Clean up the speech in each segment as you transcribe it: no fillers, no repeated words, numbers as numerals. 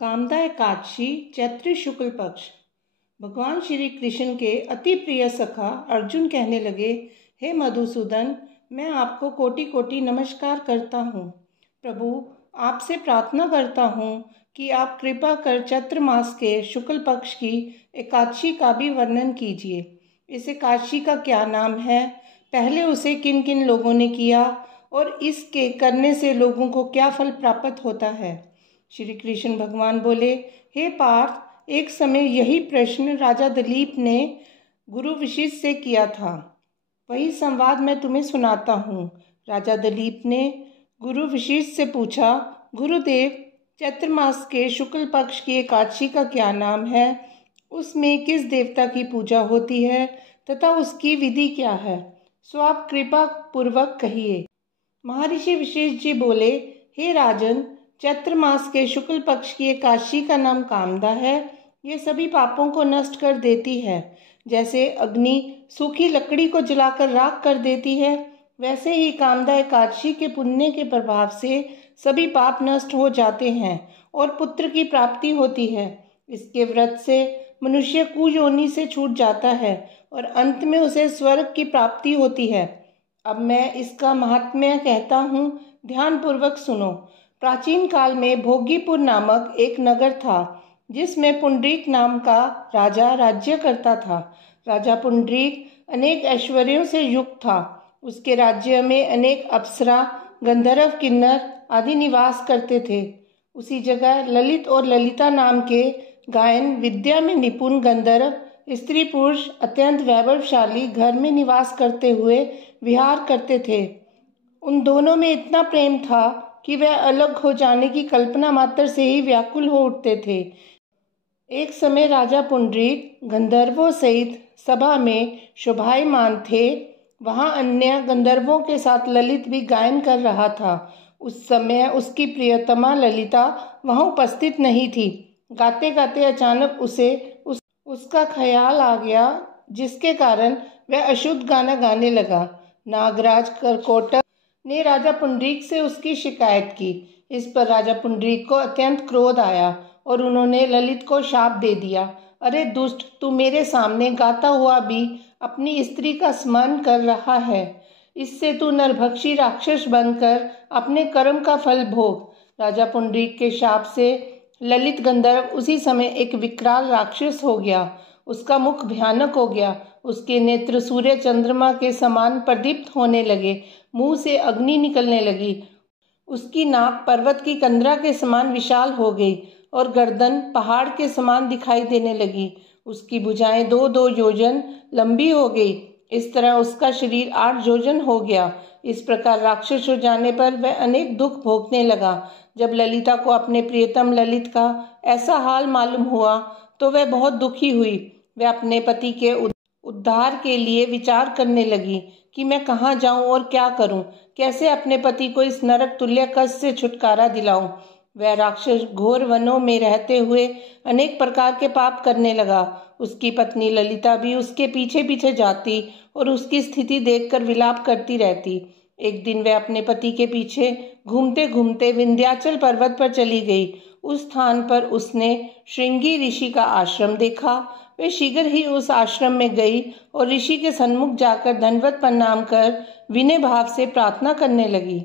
कामदा एकादशी चैत्र शुक्ल पक्ष। भगवान श्री कृष्ण के अति प्रिय सखा अर्जुन कहने लगे, हे मधुसूदन, मैं आपको कोटि कोटि नमस्कार करता हूँ। प्रभु, आपसे प्रार्थना करता हूँ कि आप कृपा कर चैत्र मास के शुक्ल पक्ष की एकादशी का भी वर्णन कीजिए। इस एकादशी का क्या नाम है, पहले उसे किन किन लोगों ने किया और इसके करने से लोगों को क्या फल प्राप्त होता है। श्री कृष्ण भगवान बोले, हे पार्थ, एक समय यही प्रश्न राजा दिलीप ने गुरु वशिष्ठ से किया था। वही संवाद मैं तुम्हें सुनाता हूँ। राजा दिलीप ने गुरु वशिष्ठ से पूछा, गुरुदेव, चैत्र मास के शुक्ल पक्ष की एकादशी का क्या नाम है, उसमें किस देवता की पूजा होती है तथा उसकी विधि क्या है, सो आप कृपा पूर्वक कहिए। महर्षि वशिष्ठ जी बोले, हे राजन, चैत्र मास के शुक्ल पक्ष की एकादशी का नाम कामदा है। ये सभी पापों को नष्ट कर देती है। जैसे अग्नि सूखी लकड़ी को जलाकर राख कर देती है, वैसे ही कामदा एकादशी के पुण्य के प्रभाव से सभी पाप नष्ट हो जाते हैं और पुत्र की प्राप्ति होती है। इसके व्रत से मनुष्य कुयोनि से छूट जाता है और अंत में उसे स्वर्ग की प्राप्ति होती है। अब मैं इसका महात्म्य कहता हूँ, ध्यान पूर्वक सुनो। प्राचीन काल में भोगीपुर नामक एक नगर था, जिसमें पुंडरीक नाम का राजा राज्य करता था। राजा पुंडरीक अनेक ऐश्वर्यों से युक्त था। उसके राज्य में अनेक अप्सरा, गंधर्व, किन्नर आदि निवास करते थे। उसी जगह ललित और ललिता नाम के गायन विद्या में निपुण गंधर्व स्त्री पुरुष अत्यंत वैभवशाली घर में निवास करते हुए विहार करते थे। उन दोनों में इतना प्रेम था कि वह अलग हो जाने की कल्पना मात्र से ही व्याकुल हो उठते थे। एक समय राजा पुंडरीक गंधर्वों सहित सभा में शोभायमान थे। वहां अन्य गंधर्वों के साथ ललित भी गायन कर रहा था। उस समय उसकी प्रियतमा ललिता वहां उपस्थित नहीं थी। गाते गाते अचानक उसे उसका ख्याल आ गया, जिसके कारण वह अशुद्ध गाना गाने लगा। नागराज करकोटक ने राजा पुंडरीक से उसकी शिकायत की। इस पर राजा पुंडरीक को अत्यंत क्रोध आया और उन्होंने ललित को शाप दे दिया। अरे दुष्ट, तू मेरे सामने गाता हुआ भी अपनी स्त्री का स्मरण कर रहा है। इससे तू नरभक्षी राक्षस बनकर अपने कर्म का फल भोग। राजा पुंडरीक के शाप से ललित गंधर्व उसी समय एक विकराल राक्षस हो गया। उसका मुख भयानक हो गया। उसके नेत्र सूर्य चंद्रमा के समान प्रदीप्त होने लगे। मुंह से अग्नि निकलने लगी। उसकी नाक पर्वत की कंदरा के समान विशाल हो गई और गर्दन पहाड़ के समान दिखाई देने लगी। उसकी भुजाएं 2-2 योजन लंबी हो गई। इस तरह उसका शरीर 8 योजन हो गया। इस प्रकार राक्षस हो जाने पर वह अनेक दुख भोगने लगा। जब ललिता को अपने प्रियतम ललित का ऐसा हाल मालूम हुआ तो वह बहुत दुखी हुई। वह अपने पति के उद्धार के लिए विचार करने लगी कि मैं कहाँ जाऊं और क्या करूं, कैसे अपने पति को इस नरक तुल्य कष्ट से छुटकारा दिलाऊं। वह राक्षस घोर वनों में रहते हुए अनेक प्रकार के पाप करने लगा। उसकी पत्नी ललिता भी उसके पीछे पीछे जाती और उसकी स्थिति देखकर विलाप करती रहती। एक दिन वह अपने पति के पीछे घूमते घूमते विंध्याचल पर्वत पर चली गई। उस स्थान पर उसने श्रृंगी ऋषि का आश्रम देखा। वे शीघ्र ही उस आश्रम में गई और ऋषि के सन्मुख जाकर दंडवत प्रणाम कर विनय भाव से प्रार्थना करने लगी।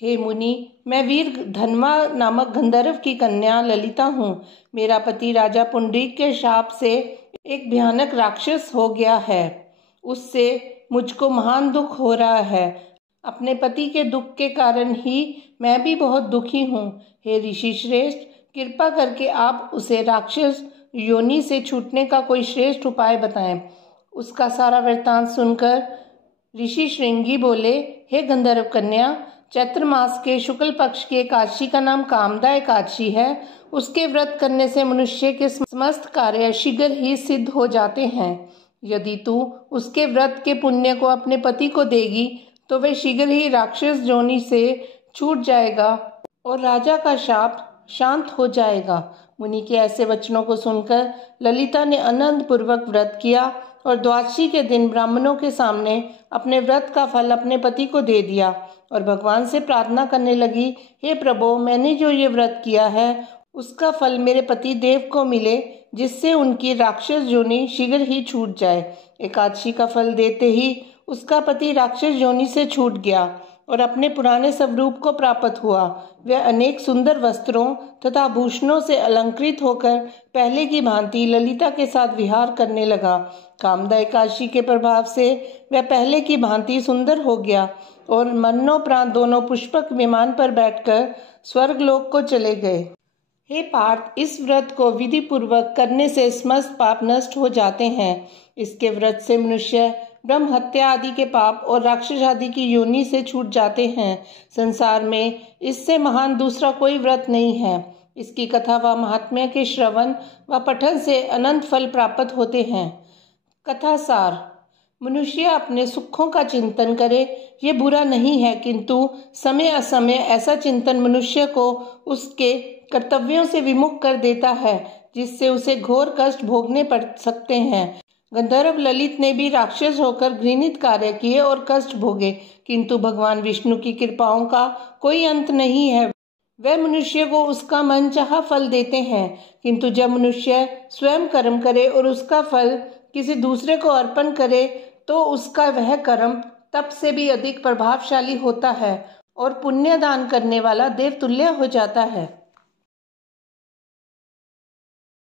हे मुनि, मैं वीर धनवा नामक गंधर्व की कन्या ललिता हूँ। मेरा पति राजा पुंडरीक के शाप से एक भयानक राक्षस हो गया है। उससे मुझको महान दुख हो रहा है। अपने पति के दुख के कारण ही मैं भी बहुत दुखी हूँ। हे ऋषि श्रेष्ठ, कृपा करके आप उसे राक्षस योनि से छूटने का कोई श्रेष्ठ उपाय बताएं। उसका सारा वृत्तांत सुनकर ऋषि श्रृंगी बोले, हे गंधर्व कन्या, चैत्र मास के शुक्ल पक्ष की एकादशी का नाम कामदा एकादशी है। उसके व्रत करने से मनुष्य के समस्त कार्य शीघ्र ही सिद्ध हो जाते हैं। यदि तू उसके व्रत के पुण्य को अपने पति को देगी तो वह शीघ्र ही राक्षस योनि से छूट जाएगा और राजा का शाप शांत हो जाएगा। मुनि के ऐसे वचनों को सुनकर ललिता ने आनंद पूर्वक व्रत किया और द्वादशी के दिन ब्राह्मणों के सामने अपने व्रत का फल अपने पति को दे दिया और भगवान से प्रार्थना करने लगी, हे प्रभु, मैंने जो ये व्रत किया है उसका फल मेरे पति देव को मिले, जिससे उनकी राक्षस योनि शीघ्र ही छूट जाए। एकादशी का फल देते ही उसका पति राक्षस योनि से छूट गया और अपने पुराने स्वरूप को प्राप्त हुआ। वह अनेक सुंदर वस्त्रों तथा आभूषणों से अलंकृत होकर पहले की भांति ललिता के साथ विहार करने लगा। कामदा एकादशी के प्रभाव से वह पहले की भांति सुंदर हो गया और मरणोपरांत दोनों पुष्पक विमान पर बैठकर स्वर्गलोक को चले गए। हे पार्थ, इस व्रत को विधि पूर्वक करने से समस्त पाप नष्ट हो जाते हैं। इसके व्रत से मनुष्य ब्रह्म हत्या आदि के पाप और राक्षस आदि की योनि से छूट जाते हैं। संसार में इससे महान दूसरा कोई व्रत नहीं है। इसकी कथा व महात्म्य के श्रवण व पठन से अनंत फल प्राप्त होते हैं। कथा सार: मनुष्य अपने सुखों का चिंतन करे, ये बुरा नहीं है, किंतु समय असमय ऐसा चिंतन मनुष्य को उसके कर्तव्यों से विमुख कर देता है, जिससे उसे घोर कष्ट भोगने पड़ सकते हैं। गंधर्व ललित ने भी राक्षस होकर घृणित कार्य किए और कष्ट भोगे, किंतु भगवान विष्णु की कृपाओं का कोई अंत नहीं है। वह मनुष्य को उसका मनचाहा फल देते हैं, किंतु जब मनुष्य स्वयं कर्म करे और उसका फल किसी दूसरे को अर्पण करे तो उसका वह कर्म तप से भी अधिक प्रभावशाली होता है और पुण्य दान करने वाला देवतुल्य हो जाता है।